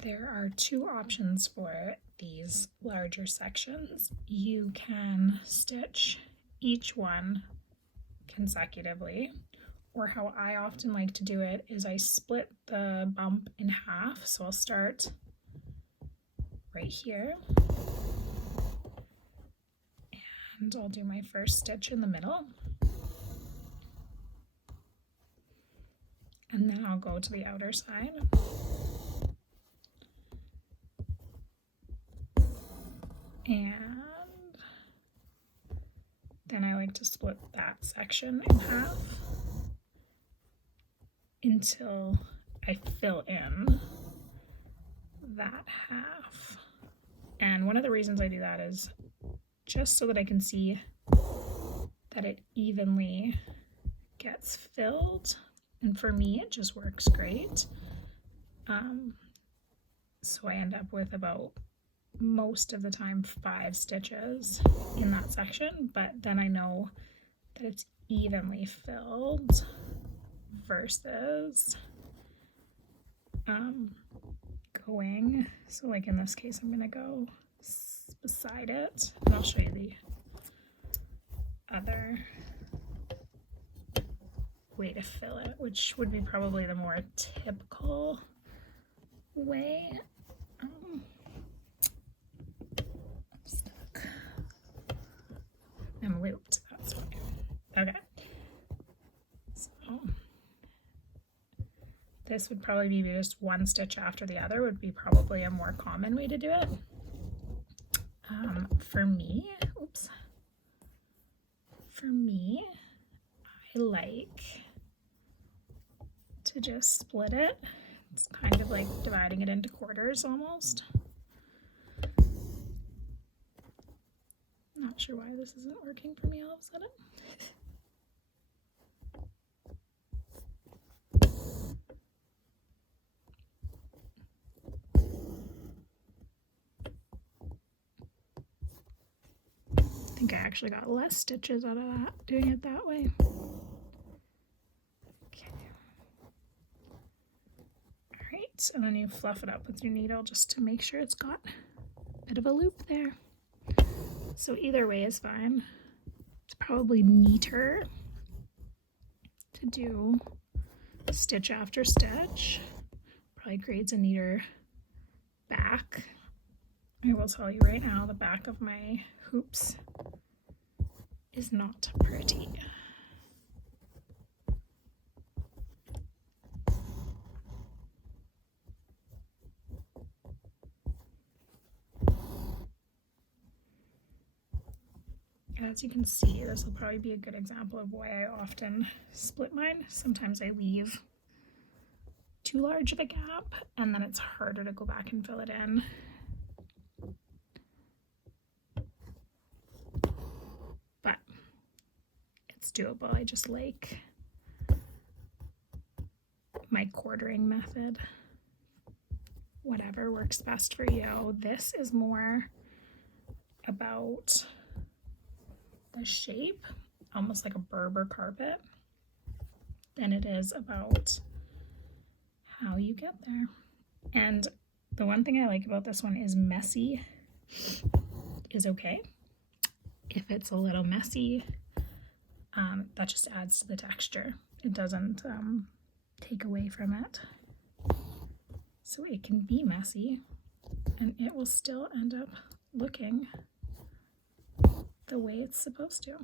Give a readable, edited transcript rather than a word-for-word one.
There are two options for these larger sections. You can stitch each one consecutively, or how I often like to do it is I split the bump in half. So I'll start right here and I'll do my first stitch in the middle, and then I'll go to the outer side. And then I like to split that section in half until I fill in that half. And one of the reasons I do that is just so that I can see that it evenly gets filled. And for me, it just works great. So I end up with about, most of the time, 5 stitches in that section, but then I know that it's evenly filled versus going, so like in this case I'm going to go beside it, and I'll show you the other way to fill it, which would be probably the more typical way. I'm looped, that's why. Okay. So this would probably be just one stitch after the other, would be probably a more common way to do it. For me, I like to just split it. It's kind of like dividing it into quarters almost. Not sure why this isn't working for me all of a sudden. I think I actually got less stitches out of that, doing it that way. Okay. Alright, and then you fluff it up with your needle just to make sure it's got a bit of a loop there. So either way is fine. It's probably neater to do stitch after stitch. Probably creates a neater back. I will tell you right now, the back of my hoops is not pretty. As you can see, this will probably be a good example of why I often split mine. Sometimes I leave too large of a gap, and then it's harder to go back and fill it in. But it's doable. I just like my quartering method. Whatever works best for you. This is more about the shape, almost like a Berber carpet, than it is about how you get there. And the one thing I like about this one is messy is okay. If it's a little messy, that just adds to the texture. It doesn't take away from it. So it can be messy and it will still end up looking the way it's supposed to.